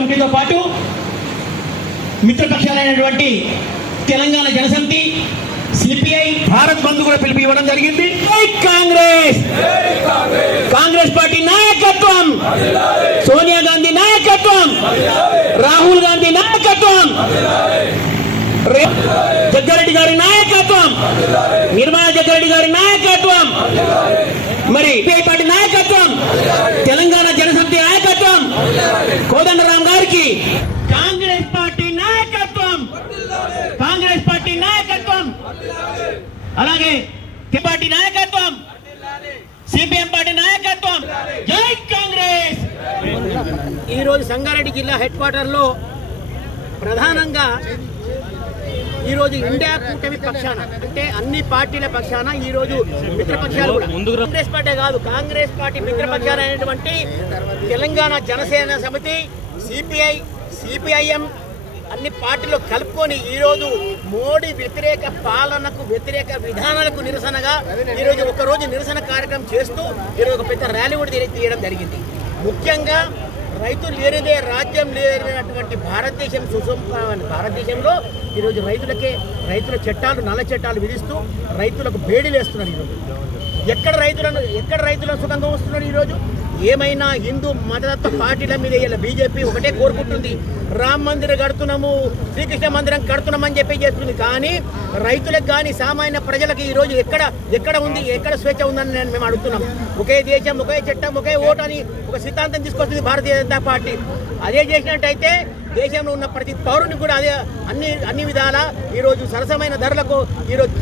కమిటీతో పాటు మిత్రపక్షాలైనటువంటి తెలంగాణ జనసమితి సిపిఐ భారత్ బంధు కూడా పిలిపి ఇవ్వడం జరిగింది. కాంగ్రెస్! కాంగ్రెస్ పార్టీ నాయకత్వం! సోనియా గాంధీ నాయకత్వం! రాహుల్ గాంధీ నాయకత్వం! జగ్గారెడ్డి గారి నాయకత్వం. నిర్మలా జగ్గారెడ్డి గారి నాయకత్వం. మరి సిపిఐ పార్టీ నాయకత్వం. తెలంగాణ జనసమితి నాయకత్వం. కోదండరాం గారికి కాంగ్రెస్ పార్టీ నాయకత్వం. కాంగ్రెస్ పార్టీ నాయకత్వం. అలాగే టి పార్టీ నాయకత్వం. సిపిఎం పార్టీ నాయకత్వం. జై కాంగ్రెస్. ఈ రోజు సంగారెడ్డి జిల్లా హెడ్ క్వార్టర్లో ప్రధానంగా ఈ రోజు ఇండియా కూటమి పక్షాన అంటే అన్ని పార్టీల పక్షాన ఈ రోజు మిత్రపక్షాలు కూడా. కాంగ్రెస్ పార్టీ కాదు కాంగ్రెస్ పార్టీ మిత్రపక్షాలు అయినటువంటి తెలంగాణ జనసేన సమితి సిపిఐ సిపిఐఎం అన్ని పార్టీలు కలుపుకొని ఈరోజు మోడీ వ్యతిరేక పాలనకు వ్యతిరేక విధానాలకు నిరసనగా ఈరోజు ఒక రోజు నిరసన కార్యక్రమం చేస్తూ ఈరోజు ఒక పెద్ద ర్యాలీ కూడా తీయ- తీయడం జరిగింది. ముఖ్యంగా రైతులు లేనిదే రాజ్యం లేనటువంటి భారతదేశం సుసం భారతదేశంలో ఈరోజు రైతులకే రైతుల చట్టాలు నల్ల చట్టాలు విధిస్తూ రైతులకు బేడీలు వేస్తున్నారు ఈరోజు. ఎక్కడ రైతులను ఎక్కడ రైతులను సుఖంగా వస్తున్నారు ఈరోజు? ఏమైనా హిందూ మతతత్వ పార్టీల మీద ఇలా బీజేపీ ఒకటే కోరుకుంటుంది. రామ్ మందిరం కడుతున్నాము శ్రీకృష్ణ మందిరం కడుతున్నామని చెప్పి చేస్తుంది. కానీ రైతులకు కానీ సామాన్య ప్రజలకు ఈరోజు ఎక్కడ ఎక్కడ ఉంది ఎక్కడ స్వేచ్ఛ ఉందని నేను మేము అడుగుతున్నాం. ఒకే దేశం ఒకే చట్టం ఒకే ఓటు అని ఒక సిద్ధాంతం తీసుకొస్తుంది భారతీయ జనతా పార్టీ. అదే చేసినట్టయితే దేశంలో ఉన్న ప్రతి పౌరుని కూడా అదే అన్ని అన్ని విధాల ఈరోజు సరసమైన ధరలకు ఈరోజు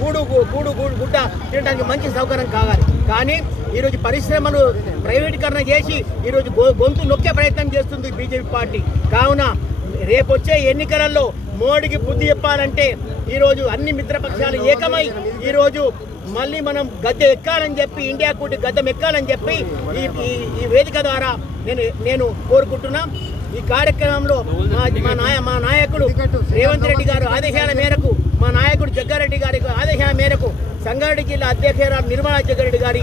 కూడు కూడు గుడ్డ తినడానికి మంచి సౌకర్యం కావాలి. కానీ ఈరోజు పరిశ్రమలు ప్రైవేటీకరణ చేసి ఈరోజు గొ- గొంతు నొక్కే ప్రయత్నం చేస్తుంది బీజేపీ పార్టీ. కావున రేపొచ్చే ఎన్నికలలో మోడీకి బుద్ధి చెప్పాలంటే ఈరోజు అన్ని మిత్రపక్షాలు ఏకమై ఈరోజు మళ్ళీ మనం గద్దె ఎక్కాలని చెప్పి ఇండియా కూటి గద్దెం ఎక్కాలని చెప్పి ఈ ఈ- ఈ వేదిక ద్వారా నేను నేను కోరుకుంటున్నాం. ఈ కార్యక్రమంలో మా మా నాయ మా నాయకుడు రేవంత్ రెడ్డి గారు ఆదేశాల మేరకు మా నాయకుడు జగ్గారెడ్డి గారి ఆదేశాల మేరకు సంగారెడ్డి జిల్లా అధ్యక్షురాలు నిర్మలా జగ్గారెడ్డి గారి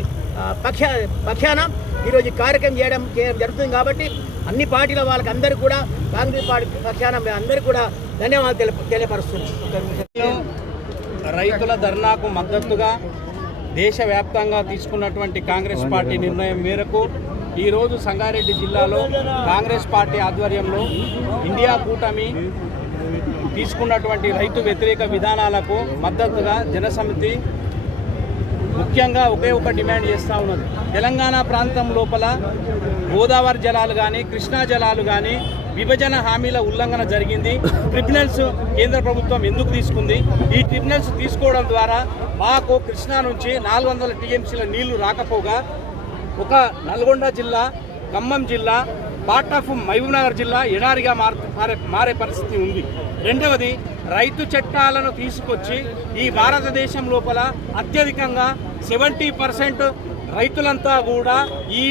పక్ష పక్షాన ఈరోజు ఈ కార్యక్రమం చేయడం చేయడం జరుగుతుంది కాబట్టి అన్ని పార్టీల వాళ్ళకి అందరికీ కూడా కాంగ్రెస్ పార్టీ పక్షాన మేము అందరికీ కూడా ధన్యవాదాలు తెలి తెలియపరుస్తున్నాం. రైతుల ధర్నాకు మద్దతుగా దేశవ్యాప్తంగా తీసుకున్నటువంటి కాంగ్రెస్ పార్టీ నిర్ణయం మేరకు ఈరోజు సంగారెడ్డి జిల్లాలో కాంగ్రెస్ పార్టీ ఆధ్వర్యంలో ఇండియా కూటమి తీసుకున్నటువంటి రైతు వ్యతిరేక విధానాలకు మద్దతుగా జనసమితి ముఖ్యంగా ఒకే ఒక డిమాండ్ చేస్తూ ఉన్నది. తెలంగాణ ప్రాంతం లోపల గోదావరి జలాలు కానీ కృష్ణా జలాలు కానీ విభజన హామీల ఉల్లంఘన జరిగింది. ట్రిబ్యునల్స్ కేంద్ర ప్రభుత్వం ఎందుకు తీసుకుంది? ఈ ట్రిబ్యునల్స్ తీసుకోవడం ద్వారా మాకు కృష్ణా నుంచి నాలుగు వందల టీఎంసీల నీళ్ళు రాకపోగా ఒక నల్గొండ జిల్లా ఖమ్మం జిల్లా పార్ట్ ఆఫ్ మహబూబ్నగర్ జిల్లా ఎడారిగా మారే మారే పరిస్థితి ఉంది. రెండవది రైతు చట్టాలను తీసుకొచ్చి ఈ భారతదేశం లోపల అత్యధికంగా సెవెంటీ పర్సెంట్ రైతులంతా కూడా ఈ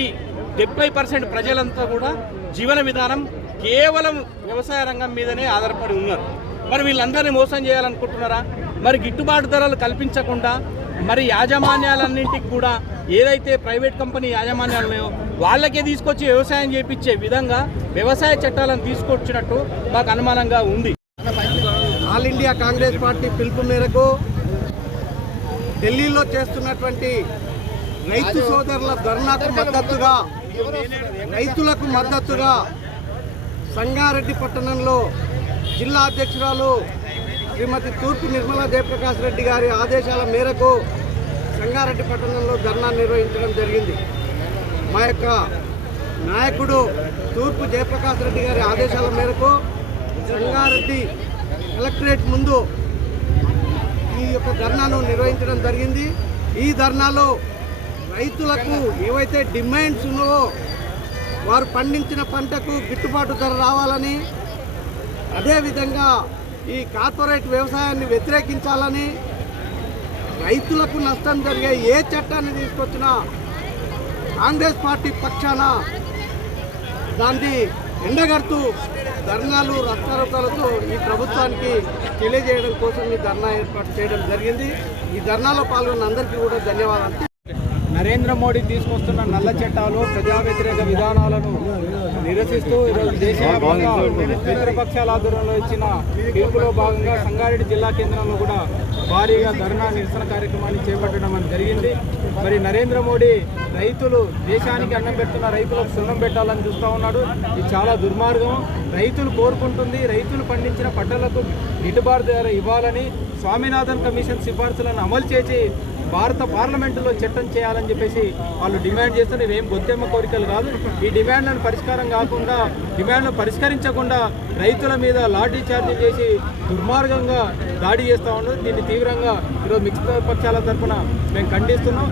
డెబ్బై పర్సెంట్ ప్రజలంతా కూడా జీవన విధానం కేవలం వ్యవసాయ రంగం మీదనే ఆధారపడి ఉన్నారు. మరి వీళ్ళందరినీ మోసం చేయాలనుకుంటున్నారా? మరి గిట్టుబాటు ధరలు కల్పించకుండా మరి యాజమాన్యాలన్నింటికి కూడా ఏదైతే ప్రైవేట్ కంపెనీ యాజమాన్యాలు ఉన్నాయో వాళ్ళకే తీసుకొచ్చి వ్యవసాయం చేపించే విధంగా వ్యవసాయ చట్టాలను తీసుకొచ్చినట్టు మాకు అనుమానంగా ఉంది. ఆల్ ఇండియా కాంగ్రెస్ పార్టీ పిలుపు మేరకు ఢిల్లీలో చేస్తున్నటువంటి రైతు సోదరుల ధర్నాకు మద్దతుగా రైతులకు మద్దతుగా సంగారెడ్డి పట్టణంలో జిల్లా అధ్యక్షురాలు శ్రీమతి తూర్పు నిర్మలా జయప్రకాష్ రెడ్డి గారి ఆదేశాల మేరకు సంగారెడ్డి పట్టణంలో ధర్నా నిర్వహించడం జరిగింది. మా యొక్క నాయకుడు తూర్పు జయప్రకాష్ రెడ్డి గారి ఆదేశాల మేరకు సంగారెడ్డి కలెక్టరేట్ ముందు ఈ యొక్క ధర్నాను నిర్వహించడం జరిగింది. ఈ ధర్నాలో రైతులకు ఏవైతే డిమాండ్స్ ఉన్నావో వారు పండించిన పంటకు గిట్టుబాటు ధర రావాలని అదేవిధంగా ఈ కార్పొరేట్ వ్యవసాయాన్ని వ్యతిరేకించాలని రైతులకు నష్టం జరిగే ఏ చట్టాన్ని తీసుకొచ్చినా కాంగ్రెస్ పార్టీ పక్షాన దాన్ని ఎండగడుతూ ధర్నాలు రక్తారోపాలతో ఈ ప్రభుత్వానికి తెలియజేయడం కోసం ఈ ధర్నా ఏర్పాటు చేయడం జరిగింది. ఈ ధర్నాలో పాల్గొన్న అందరికీ కూడా ధన్యవాదాలు. నరేంద్ర మోడీ తీసుకొస్తున్న నల్ల చట్టాలు ప్రజా వ్యతిరేక విధానాలను నిరసిస్తూ ఈరోజు దేశవ్యాప్తంగా మిత్రపక్షాల ఆధ్వర్యంలో ఇచ్చిన పిలుపులో భాగంగా సంగారెడ్డి జిల్లా కేంద్రంలో కూడా భారీగా ధర్నా నిరసన కార్యక్రమాన్ని చేపట్టడం అని జరిగింది. మరి నరేంద్ర మోడీ రైతులు దేశానికి అన్నం పెడుతున్న రైతులకు సున్నం పెట్టాలని చూస్తూ ఉన్నాడు. ఇది చాలా దుర్మార్గం. రైతులు కోరుకుంటుంది. రైతులు పండించిన పంటలకు గిట్టుబాటు ధర ఇవ్వాలని స్వామినాథన్ కమిషన్ సిఫార్సులను అమలు చేసి భారత పార్లమెంటులో చట్టం చేయాలని చెప్పేసి వాళ్ళు డిమాండ్ చేస్తున్నారు ఇవేం గొత్తెమ్మ కోరికలు కాదు. ఈ డిమాండ్లను పరిష్కారం కాకుండా డిమాండ్లను పరిష్కరించకుండా రైతుల మీద లాఠీ చార్జీ చేసి దుర్మార్గంగా దాడి చేస్తూ ఉండదు దీన్ని తీవ్రంగా ఈరోజు మిక్స్ పక్షాల తరఫున మేము ఖండిస్తున్నాం.